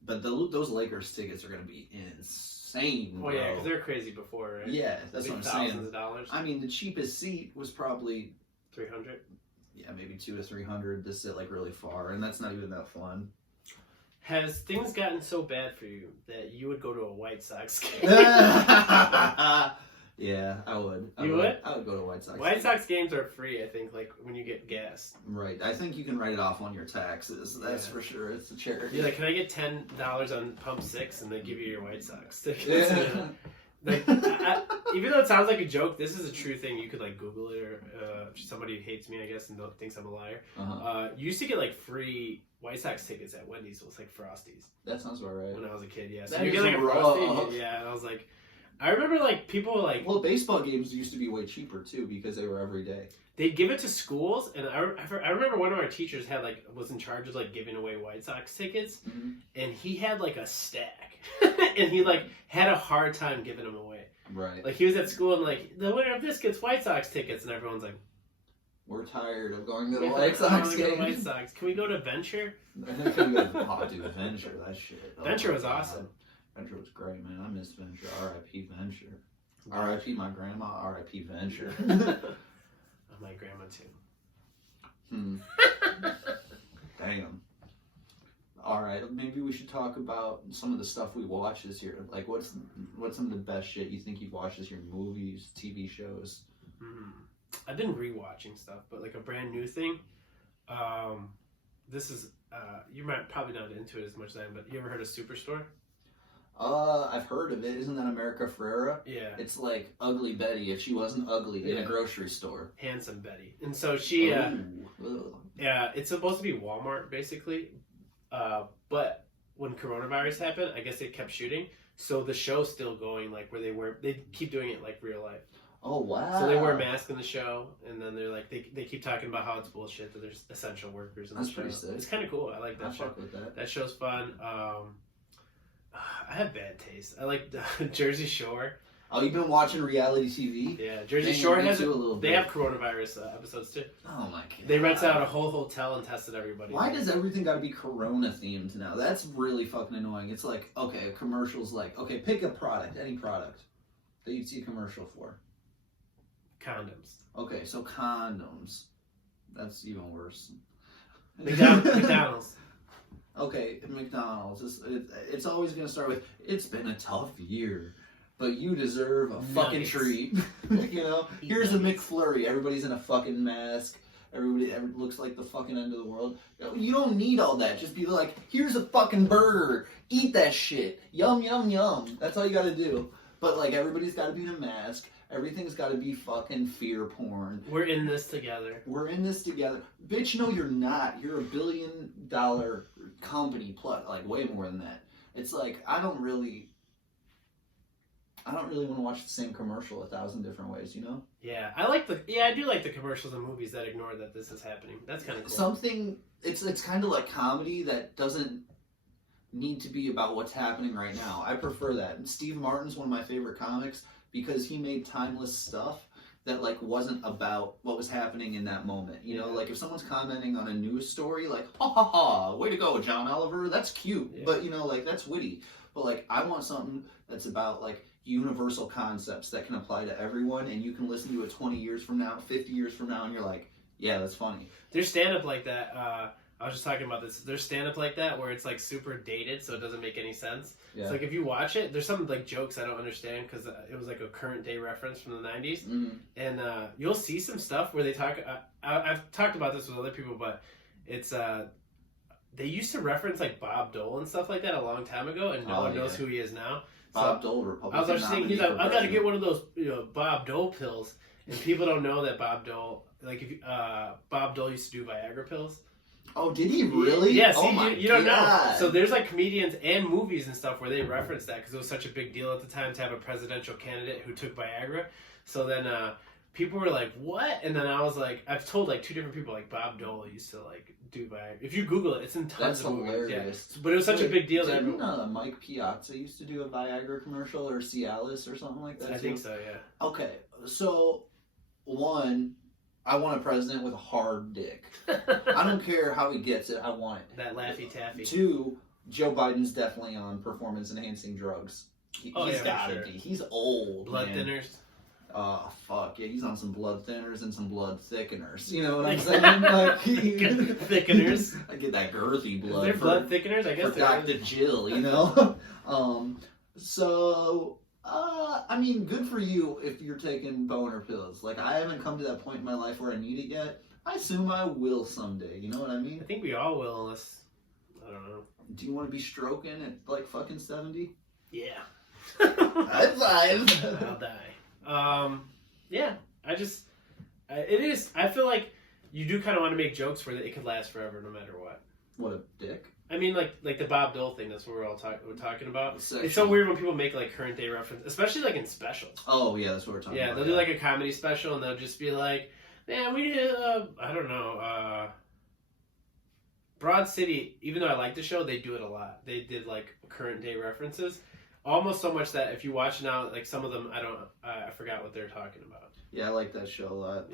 But those Lakers tickets are going to be insane. Oh yeah, because they're crazy before, right? Yeah, that's what I'm saying. Thousands of dollars. I mean, the cheapest seat was probably $300. Yeah, maybe $200 to $300 to sit like really far, and that's not even that fun. Has things gotten so bad for you that you would go to a White Sox game? Yeah, I would. You would? I would go to White Sox. White Sox games are free, I think, like when you get gas. Right. I think you can write it off on your taxes. That's for sure. It's a charity. You're like, can I get $10 on Pump 6? And they give you your White Sox tickets. Yeah. Like, even though it sounds like a joke, this is a true thing. You could like Google it, or somebody who hates me, I guess, and thinks I'm a liar. You used to get like free White Sox tickets at Wendy's. It was like Frosties. That sounds about right. When I was a kid, yeah. So you get like a Frosty, yeah. And I was like, I remember like people like. Well, baseball games used to be way cheaper too because they were every day. They'd give it to schools, and I remember one of our teachers was in charge of like giving away White Sox tickets, and he had like a stack, and he like had a hard time giving them away. Right. Like he was at school and like the winner of this gets White Sox tickets, and everyone's like, "We're tired of going to the White Sox game. White Sox. Can we go to Venture?" Oh, dude, Venture, that shit. Venture was awesome. Venture was great, man. I miss Venture. R.I.P. Venture. R.I.P. my grandma. R.I.P. Venture. My grandma too. Damn. All right, maybe we should talk about some of the stuff we watched this year. Like, what's some of the best shit you think you've watched this year? Movies, TV shows. I've been rewatching stuff, but like a brand new thing. This is you might probably not into it as much as I am, but you ever heard of Superstore? I've heard of it. Isn't that America Ferrera? Yeah. It's like Ugly Betty if she wasn't ugly in a grocery store. Handsome Betty. And so she, Ooh. yeah, it's supposed to be Walmart, basically. But when coronavirus happened, I guess they kept shooting. So the show's still going, like, where they keep doing it like real life. Oh, wow. So they wear masks in the show, and then they're like, they keep talking about how it's bullshit that there's essential workers in the show. That's pretty sick. It's kind of cool. I like that show. Fuck with that. That show's fun. I have bad taste. I like Jersey Shore. Oh, you've been watching reality TV? Yeah, Jersey Dang, Shore me has too, a little they bit. have coronavirus episodes too. Oh my god. They rented out a whole hotel and tested everybody. Why does everything got to be Corona themed now? That's really fucking annoying. It's like, okay, a commercial's like, okay, pick a product, any product that you'd see a commercial for. Condoms. Okay, so condoms. That's even worse. McDonald's. Okay, McDonald's. It's always going to start with, it's been a tough year, but you deserve a fucking treat. You know? Here's a McFlurry. Everybody's in a fucking mask. Everybody looks like the fucking end of the world. You don't need all that. Just be like, here's a fucking burger. Eat that shit. Yum, yum, yum. That's all you got to do. But, like, everybody's got to be in a mask. Everything's got to be fucking fear porn. We're in this together. We're in this together. Bitch, no, you're not. You're $1 billion company plus, like, way more than that. It's like, I don't really want to watch the same commercial 1,000 different ways, you know? Yeah, I do like the commercials and movies that ignore that this is happening. That's kind of cool. Something, it's kind of like comedy that doesn't need to be about what's happening right now. I prefer that. And Steve Martin's one of my favorite comics because he made timeless stuff that, like, wasn't about what was happening in that moment. You know, like, if someone's commenting on a news story, like, ha ha ha, way to go, John Oliver, that's cute. Yeah. But, you know, like, that's witty. But, like, I want something that's about, like, universal concepts that can apply to everyone, and you can listen to it 20 years from now, 50 years from now, and you're like, yeah, that's funny. There's stand-up like that. I was just talking about this. There's stand-up like that where it's, like, super dated, so it doesn't make any sense. Yeah. It's like, if you watch it, there's some, like, jokes I don't understand because it was, like, a current day reference from the 90s. Mm-hmm. And you'll see some stuff where they talk... I've talked about this with other people, but it's... they used to reference, like, Bob Dole and stuff like that a long time ago, and no one knows who he is now. Bob Dole, Republican. I was actually thinking, I've got to get one of those, you know, Bob Dole pills, and people don't know that Bob Dole, like, if Bob Dole used to do Viagra pills. Oh, did he really? Yes. Oh my you don't know. So there's, like, comedians and movies and stuff where they reference that because it was such a big deal at the time to have a presidential candidate who took Viagra. So then people were like, what? And then I was like, I've told, like, 2 different people, like, Bob Dole used to, like, do Viagra. If you Google it, it's in tons of movies. Hilarious. Yeah. But it was such a big deal that Mike Piazza used to do a Viagra commercial, or Cialis or something like that? I think so, yeah. Okay, so, 1, I want a president with a hard dick. I don't care how he gets it, I want it. That Laffy Taffy. 2, Joe Biden's definitely on performance-enhancing drugs. He's gotta be. He's old, Blood thinners. Oh, fuck. Yeah, he's on some blood thinners and some blood thickeners. You know what I'm saying? Like, thickeners? I get that girthy blood. They're blood thickeners? I guess for Dr. Jill, you know? I mean, good for you if you're taking boner pills. Like, I haven't come to that point in my life where I need it yet. I assume I will someday. You know what I mean? I think we all will, unless... I don't know. Do you want to be stroking at, like, fucking 70? Yeah. High five! I'll die. Yeah, I feel like you do kind of want to make jokes where it could last forever no matter what. What a dick. I mean, like the Bob Dole thing, that's what we're talking about. It's so weird when people make, like, current day reference, especially, like, in specials. Oh, yeah, that's what we're talking about. Yeah, they'll do, like, a comedy special, and they'll just be like, man, we did, I don't know, Broad City, even though I like the show, they do it a lot. They did, like, current day references. Almost so much that if you watch now, like, some of them, I forgot what they're talking about. Yeah, I like that show a lot.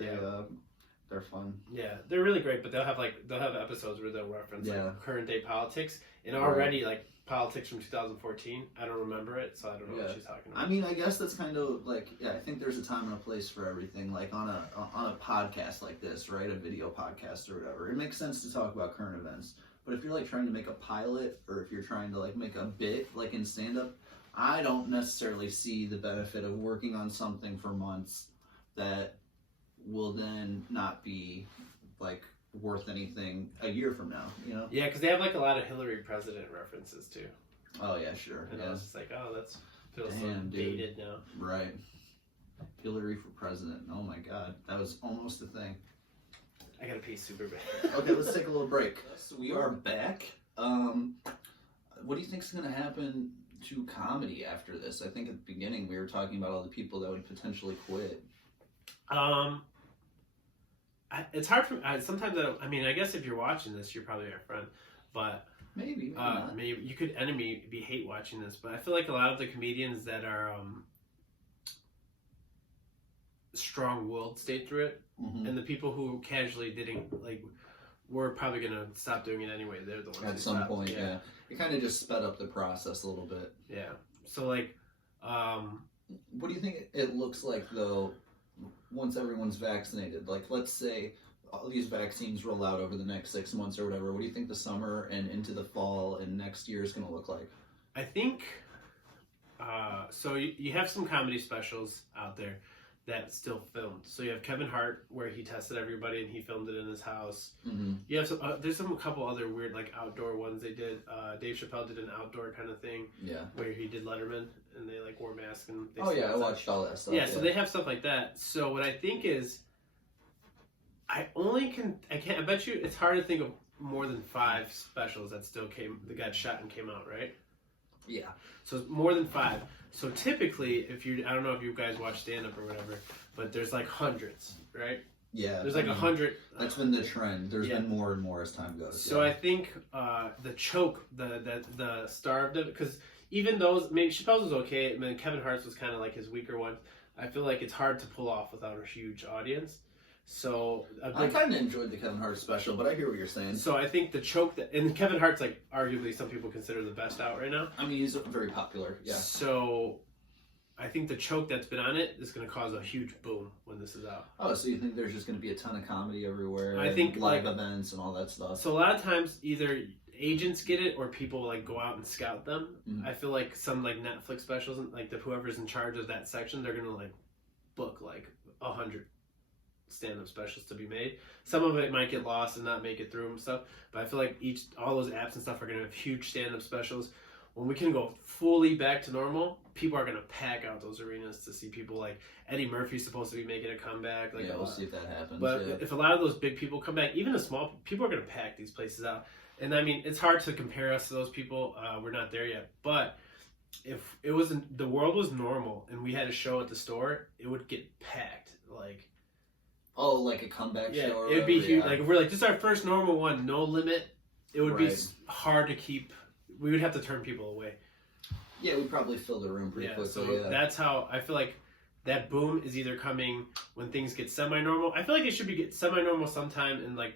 They're fun. Yeah, they're really great, but they'll have episodes where they'll reference like current day politics, and already like politics from 2014. I don't remember it, so I don't know what she's talking about. I mean, I guess that's kind of like, I think there's a time and a place for everything. Like on a podcast like this, right? A video podcast or whatever. It makes sense to talk about current events. But if you're like trying to make a pilot, or if you're trying to like make a bit, like in stand-up, I don't necessarily see the benefit of working on something for months that will then not be like worth anything a year from now, you know? Yeah, because they have like a lot of Hillary president references too. Oh yeah, sure. And yeah. I was just like, oh, that's feels so Damn, dude. dated now. Right. Hillary for president. Oh my God, that was almost a thing. I gotta pee super bad. Okay, let's take a little break. So we are back. What do you think's gonna happen to comedy after this? I think at the beginning we were talking about all the people that would potentially quit. It's hard for sometimes. I mean, I guess if you're watching this, you're probably our friend, but Maybe not. maybe you could be hate watching this. But I feel like a lot of the comedians that are strong-willed stayed through it, and the people who casually didn't like. We're probably gonna stop doing it anyway. They're the ones At who some stopped. point, yeah. It kind of just sped up the process a little bit. Yeah. So like, what do you think it looks like though, once everyone's vaccinated? Like, let's say all these vaccines roll out over the next 6 months or whatever. What do you think the summer and into the fall and next year is going to look like? I think. So you have some comedy specials out there that still filmed. So you have Kevin Hart, where he tested everybody and he filmed it in his house. You have some. There's a couple other weird like outdoor ones they did. Dave Chappelle did an outdoor kind of thing. Yeah. Where he did Letterman and they like wore masks and. I watched all that stuff. Yeah, so they have stuff like that. So what I think is, I bet you it's hard to think of more than 5 specials that got shot and came out, right? Yeah. So more than 5. So typically, I don't know if you guys watch stand-up or whatever, but there's like hundreds, right? Yeah. There's like 100. That's been the trend. There's been more and more as time goes. So I think the choke, the star of it, because even those, maybe Chappelle's was okay, and then Kevin Hart's was kind of like his weaker one. I feel like it's hard to pull off without a huge audience. So I kind of enjoyed the Kevin Hart special, but I hear what you're saying. So I think the choke and Kevin Hart's like arguably some people consider the best out right now. I mean, he's very popular. Yeah. So I think the choke that's been on it is going to cause a huge boom when this is out. Oh, so you think there's just going to be a ton of comedy everywhere? I think live events and all that stuff. So a lot of times either agents get it or people like go out and scout them. I feel like some like Netflix specials, like whoever's in charge of that section, they're going to like book like 100 stand-up specials to be made. Some of it might get lost and not make it through and stuff, but I feel like all those apps and stuff are going to have huge stand-up specials. When we can go fully back to normal, people are going to pack out those arenas to see people. Like Eddie Murphy's supposed to be making a comeback. Like, yeah, we'll see if that happens. But if a lot of those big people come back, even the small people are going to pack these places out. And I mean, it's hard to compare us to those people. We're not there yet, but if it wasn't, the world was normal and we had a show at the store, it would get packed. Like, oh, like a comeback show? It would be huge. Like, if we're like, this is our first normal one, no limit, it would be hard to keep. We would have to turn people away. Yeah, we'd probably fill the room pretty quickly. So that's how I feel like that boom is either coming when things get semi-normal. I feel like it should get semi-normal sometime in like,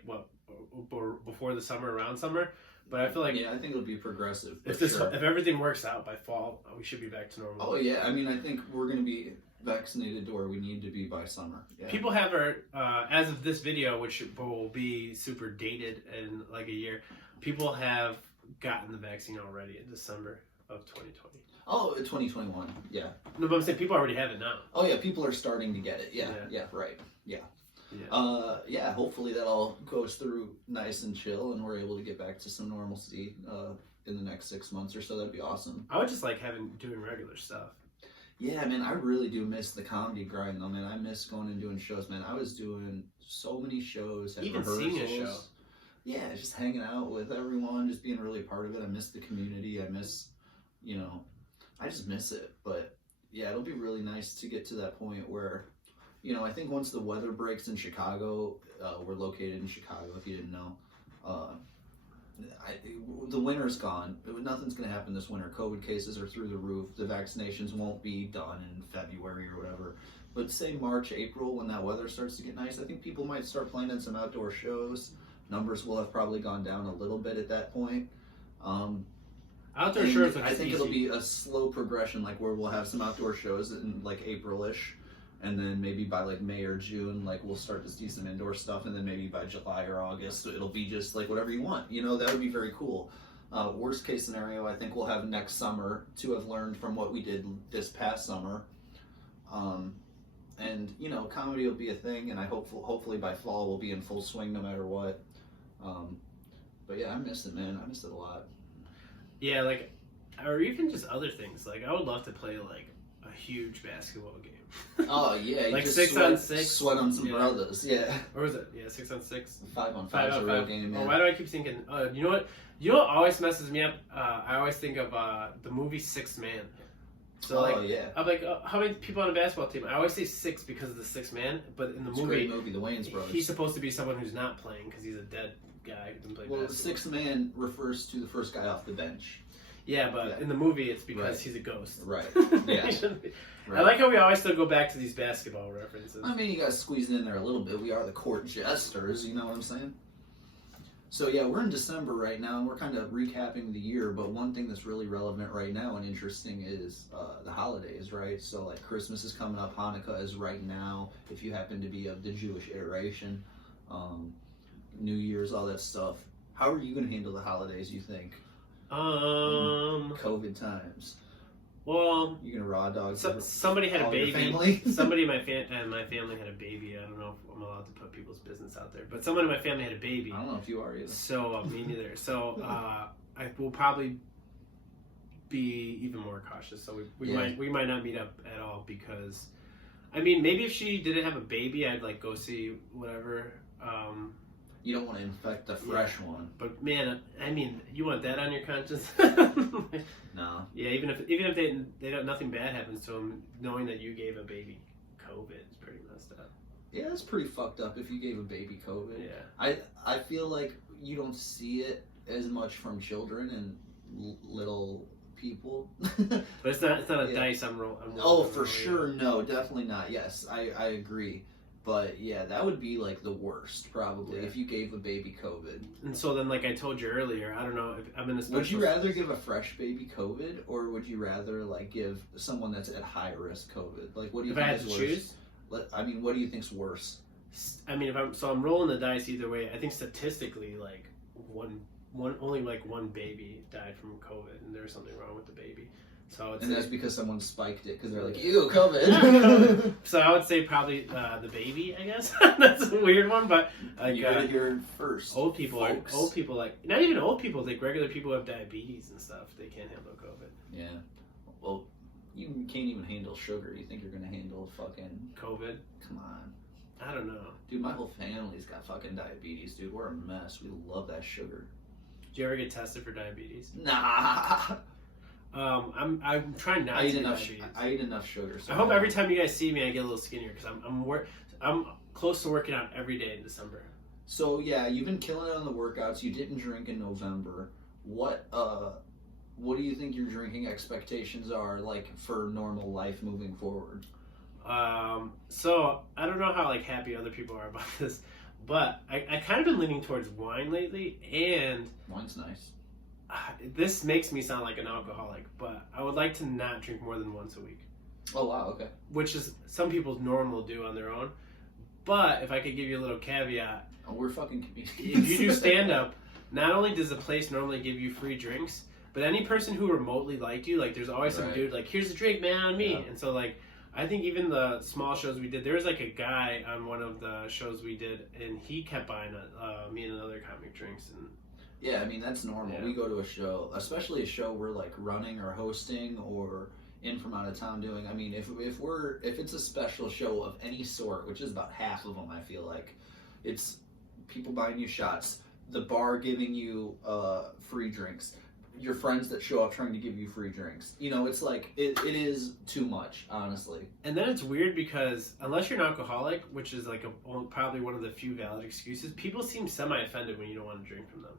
before the summer, around summer. But I feel like I think it'll be progressive. If everything works out by fall, we should be back to normal. Oh yeah, I mean, I think we're going to be vaccinated to where we need to be by summer. Yeah. People have as of this video, which will be super dated in like a year, people have gotten the vaccine already in December of 2020. Oh, 2021. Yeah. No, but I'm saying people already have it now. Oh yeah, people are starting to get it. Yeah, right. Yeah. Hopefully that all goes through nice and chill and we're able to get back to some normalcy in the next 6 months or so. That'd be awesome. I would just like doing regular stuff. Yeah, man, I really do miss the comedy grind though, man. I miss going and doing shows, man. I was doing so many shows and even rehearsals. Seeing a show. Yeah, just hanging out with everyone, just being really a part of it. I miss the community. I miss, I just miss it. But yeah, it'll be really nice to get to that point where, I think once the weather breaks in Chicago, we're located in Chicago, if you didn't know, the winter's gone. Nothing's going to happen this winter. COVID cases are through the roof. The vaccinations won't be done in February or whatever. But say March, April, when that weather starts to get nice, I think people might start planning some outdoor shows. Numbers will have probably gone down a little bit at that point. Outdoor shows, I think it'll be a slow progression, like where we'll have some outdoor shows in like April-ish. And then maybe by like May or June, like we'll start to see some indoor stuff. And then maybe by July or August, it'll be just like whatever you want. That would be very cool. Worst case scenario, I think we'll have next summer to have learned from what we did this past summer. And comedy will be a thing. And hopefully by fall we'll be in full swing no matter what. But yeah, I miss it, man. I miss it a lot. Yeah, like or even just other things. Like I would love to play like a huge basketball game. Oh yeah, like just 6-on-6. Sweat on some brothers, yeah. Or was it? Yeah, 6-on-6. 5-on-5 is a real game, man. Oh, why do I keep thinking? You know what? You know what always messes me up? I always think of the movie Sixth Man. So yeah. I'm like, how many people on a basketball team? I always say 6 because of the sixth man, but in the It's movie, a great movie, The Wayans Brothers. he's supposed to be someone who's not playing because he's a dead guy who didn't play basketball. The sixth man refers to the first guy off the bench. Yeah, but in the movie, it's because he's a ghost. Right. Yeah. I like how we always still go back to these basketball references. I mean, you guys squeezed in there a little bit. We are the court jesters, you know what I'm saying? So yeah, we're in December right now, and we're kind of recapping the year, but one thing that's really relevant right now and interesting is the holidays, right? So like Christmas is coming up, Hanukkah is right now, if you happen to be of the Jewish iteration, New Year's, all that stuff. How are you going to handle the holidays, you think? COVID times. Well, you gonna raw dog? Somebody had a baby. Family? Somebody in my family had a baby. I don't know if I'm allowed to put people's business out there, but someone in my family had a baby. I don't know if you are either. So me neither. So I will probably be even more cautious. So we might not meet up at all because, I mean, maybe if she didn't have a baby, I'd like go see whatever. You don't want to infect the fresh one. But man, I mean, you want that on your conscience? No. Yeah, even if they don't, nothing bad happens to them, knowing that you gave a baby COVID is pretty messed up. Yeah, it's pretty fucked up if you gave a baby COVID. Yeah. I feel like you don't see it as much from children and little people. But it's not a dice I'm rolling. Oh, for sure, no, definitely not. Yes, I agree. But yeah, that would be like the worst probably if you gave a baby COVID. And so then, like I told you earlier, I don't know if I'm in a special. Would you rather give a fresh baby COVID, or would you rather like give someone that's at high risk COVID? Like, what do you think is worse? If I had to choose, I mean, what do you think's worse? I mean, I'm rolling the dice either way. I think statistically, like only one baby died from COVID, and there was something wrong with the baby. So it's that's because someone spiked it because they're like, ew, COVID. So I would say probably the baby, I guess. That's a weird one, but like, you gotta hear it first. Old people like not even old people, like regular people who have diabetes and stuff. They can't handle COVID. Yeah. Well, you can't even handle sugar. You think you're gonna handle fucking COVID? Come on. I don't know. Dude, my whole family's got fucking diabetes, dude. We're a mess. We love that sugar. Did you ever get tested for diabetes? Nah. I'm trying not to eat diabetes. I eat enough sugar. So I hope every time you guys see me, I get a little skinnier because I'm close to working out every day in December. So yeah, you've been killing it on the workouts. You didn't drink in November. What do you think your drinking expectations are like for normal life moving forward? So I don't know how like happy other people are about this, but I kind of been leaning towards wine lately, and wine's nice. This makes me sound like an alcoholic, but I would like to not drink more than once a week. Oh wow, okay. Which is some people's normal do on their own. But if I could give you a little caveat, we're fucking comedians. If you do stand up, not only does the place normally give you free drinks, but any person who remotely liked you, like there's always some dude like, here's a drink, man, on me. Yeah. And so like I think even the small shows we did, there was like a guy on one of the shows we did, and he kept buying me and another comic drinks. And yeah, I mean, that's normal. Yeah. We go to a show, especially a show we're like running or hosting or in from out of town doing. I mean, if it's a special show of any sort, which is about half of them, I feel like, it's people buying you shots, the bar giving you free drinks, your friends that show up trying to give you free drinks. You know, it's like, it is too much, honestly. And then it's weird because unless you're an alcoholic, which is like probably one of the few valid excuses, people seem semi-offended when you don't want to drink from them.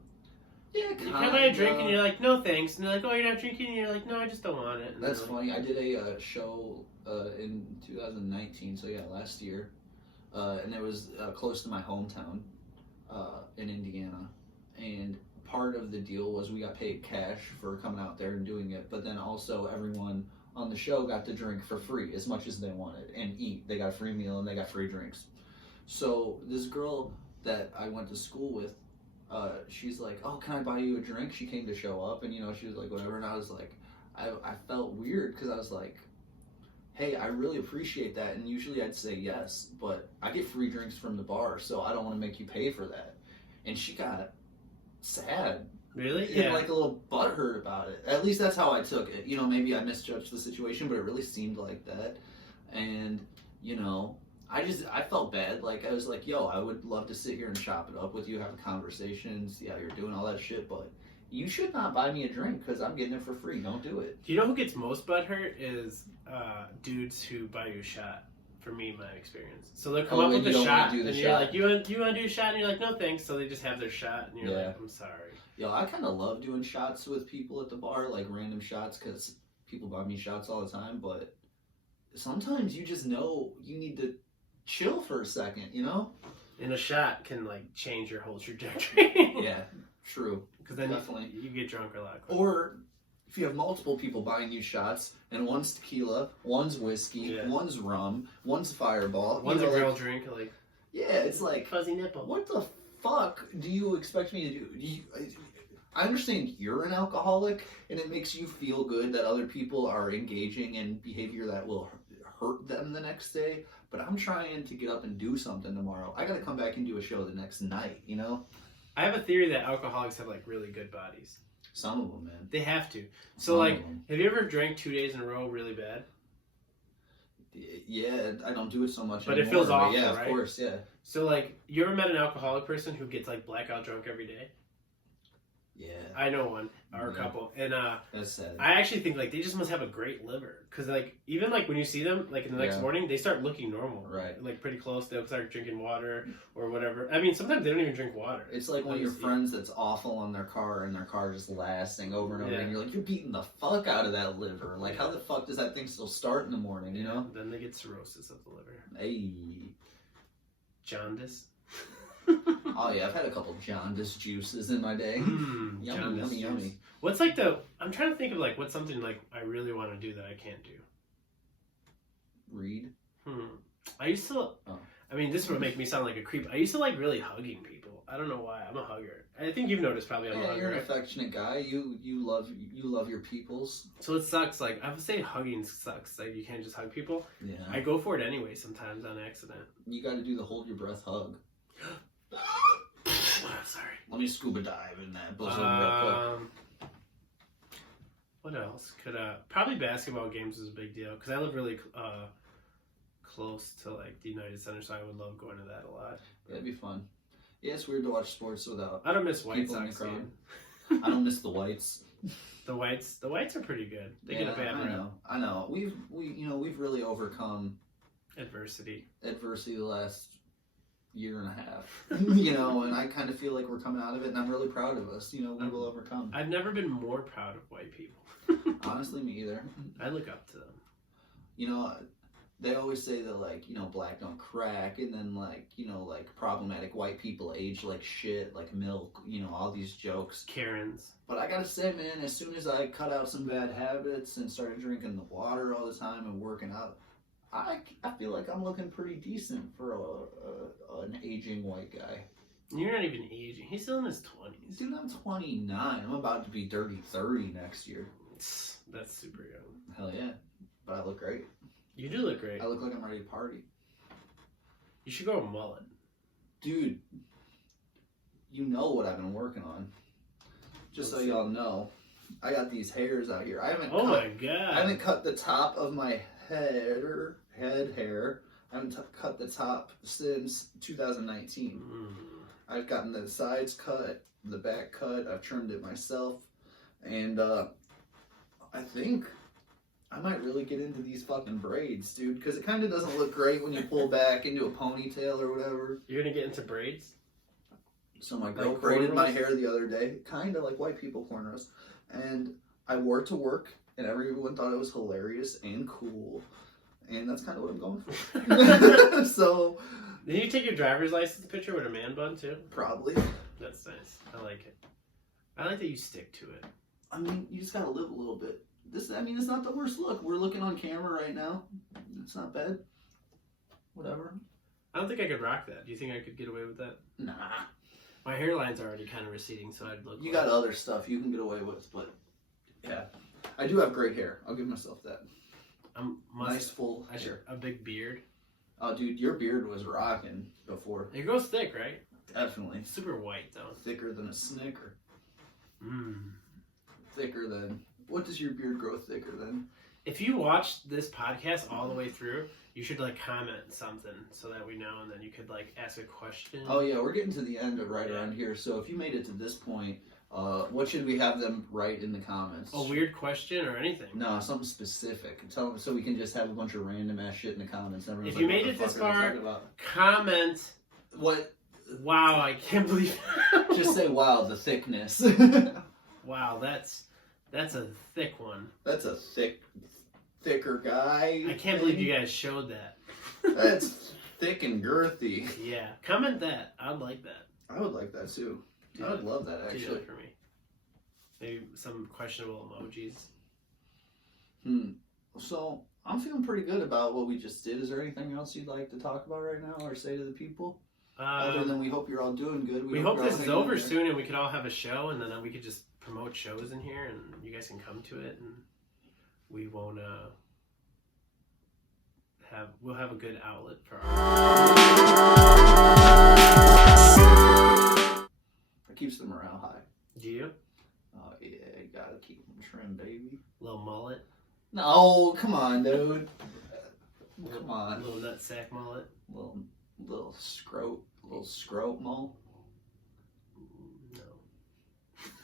Yeah, you can buy a drink and you're like, no thanks. And they're like, oh, you're not drinking? And you're like, no, I just don't want it. And that's funny. I did a show in 2019, so yeah, last year. And it was close to my hometown in Indiana. And part of the deal was we got paid cash for coming out there and doing it, but then also everyone on the show got to drink for free as much as they wanted and eat. They got a free meal and they got free drinks. So this girl that I went to school with, she's like, oh, can I buy you a drink? She came to show up and, you know, she was like, whatever. And I was like, I felt weird because I was like, hey, I really appreciate that. And usually I'd say yes, but I get free drinks from the bar, so I don't want to make you pay for that. And she got sad Really? And like a little butthurt about it. At least that's how I took it. You know, maybe I misjudged the situation, but it really seemed like that. And, you know, I felt bad. Like, I was like, yo, I would love to sit here and chop it up with you, have a conversation, see how you're doing, all that shit, but you should not buy me a drink because I'm getting it for free. Don't do it. Do you know who gets most butthurt is dudes who buy you a shot. For me, my experience. So they'll come up with a shot, and you're like, you want to do a shot? And you're like, no thanks. So they just have their shot, and you're like, I'm sorry. Yo, I kind of love doing shots with people at the bar, like random shots, because people buy me shots all the time, but sometimes you just know you need to chill for a second, you know? And a shot can, like, change your whole trajectory. Yeah, true. Because then you get drunk a lot quicker. Or if you have multiple people buying you shots, and one's tequila, one's whiskey, one's rum, one's Fireball. One's a real drink, like... Yeah, it's like... Fuzzy nipple. What the fuck do you expect me to do? I understand you're an alcoholic, and it makes you feel good that other people are engaging in behavior that will hurt them the next day, but I'm trying to get up and do something tomorrow. I gotta come back and do a show the next night, you know? I have a theory that alcoholics have, like, really good bodies. Some of them, man. They have to. So, like, have you ever drank 2 days in a row really bad? Yeah, I don't do it so much but anymore. It feels awful, yeah, right? Of course, yeah. So, like, you ever met an alcoholic person who gets, like, blackout drunk every day? Yeah. I know one, or a couple. And that's sad. I actually think, like, they just must have a great liver. Because, like, even, like, when you see them, like, in the next morning, they start looking normal. Right. Like, pretty close. They'll start drinking water or whatever. I mean, sometimes they don't even drink water. It's like one of your friends that's awful on their car, and their car just lasting over and over, and you're like, you're beating the fuck out of that liver. Like, how the fuck does that thing still start in the morning, you know? Then they get cirrhosis of the liver. Hey. Jaundice. Oh yeah, I've had a couple jaundice juices in my day. Yummy. What's like I'm trying to think of like what's something like I really want to do that I can't do. Read. I used to. I mean, this would make me sound like a creep. I used to like really hugging people. I don't know why. I'm a hugger. I think you've noticed probably. I'm a hugger. You're an affectionate guy. You love your peoples. So it sucks. Like I would say, hugging sucks. Like you can't just hug people. Yeah. I go for it anyway sometimes on accident. You got to do the hold your breath hug. Sorry. Let me scuba dive in that bosom real quick. What else? Probably basketball games is a big deal because I live really close to like the United Center, so I would love going to that a lot. That'd be fun. Yeah, it's weird to watch sports without. I don't miss White Sox game. I don't miss the Whites. The Whites are pretty good. They get a bad rap. I know. We've really overcome adversity the last year and a half. You know, and I kind of feel like we're coming out of it, and I'm really proud of us. You know, we will overcome. I've never been more proud of white people. Honestly, me either. I look up to them. You know, they always say that, like, you know, black don't crack, and then, like, you know, like, problematic white people age like shit, like milk, you know, all these jokes. Karens. But I gotta say, man, as soon as I cut out some bad habits and started drinking the water all the time and working out, I feel like I'm looking pretty decent for an aging white guy. You're not even aging. He's still in his 20s. Dude, I'm 29. I'm about to be dirty 30 next year. That's super young. Hell yeah. But I look great. You do look great. I look like I'm ready to party. You should go a mullet. Dude, you know what I've been working on. Just so y'all know, I got these hairs out here. My god. I haven't cut the top of my head hair. I haven't cut the top since 2019. I've gotten the sides cut, the back cut. I've trimmed it myself, and I think I might really get into these fucking braids, dude, because it kind of doesn't look great when you pull back into a ponytail or whatever. You're gonna get into braids? So my girl braided my hair the other day, kind of like white people cornrows, and I wore it to work, and everyone thought it was hilarious and cool, and that's kind of what I'm going for. So, did you take your driver's license picture with a man bun too? Probably. That's nice. I like it. I like that you stick to it. I mean, you just gotta live a little bit. It's not the worst look. We're looking on camera right now. It's not bad. Whatever. I don't think I could rock that. Do you think I could get away with that? Nah. My hairline's already kind of receding, so I'd look. You got other stuff you can get away with, but yeah, I do have great hair. I'll give myself that. Nice full hair. A big beard. Oh, dude, your beard was rocking before. It grows thick, right? Definitely. Super white though. Thicker than a Snicker. Thicker than. What does your beard grow thicker than? If you watched this podcast all the way through, you should like comment something so that we know, and then you could like ask a question. Oh yeah, we're getting to the end of around here. So if you made it to this point, what should we have them write in the comments? A weird question or anything? No, something specific. Tell them so we can just have a bunch of random ass shit in the comments. If you made it this far, comment. What? Wow, I can't believe. Just say wow, the thickness. Wow, that's a thick one. That's a thicker guy. I can't believe you guys showed that. That's thick and girthy. Yeah, comment that. I'd like that. I would like that too. I would love that actually. Do that for me. Maybe some questionable emojis. So I'm feeling pretty good about what we just did. Is there anything else you'd like to talk about right now or say to the people? Other than we hope you're all doing good. We hope this is over soon and we could all have a show, and then we could just promote shows in here and you guys can come to it, and we won't we'll have a good outlet for our. It keeps the morale high. Do you? Oh yeah, you gotta keep them trim, baby. Little mullet. No, come on, dude. Come on. Little nutsack mullet. Little scrote mole. No.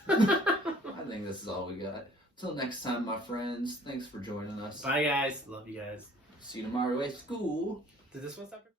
I think this is all we got. Till next time, my friends. Thanks for joining us. Bye, guys. Love you guys. See you tomorrow at school. Did this one stop?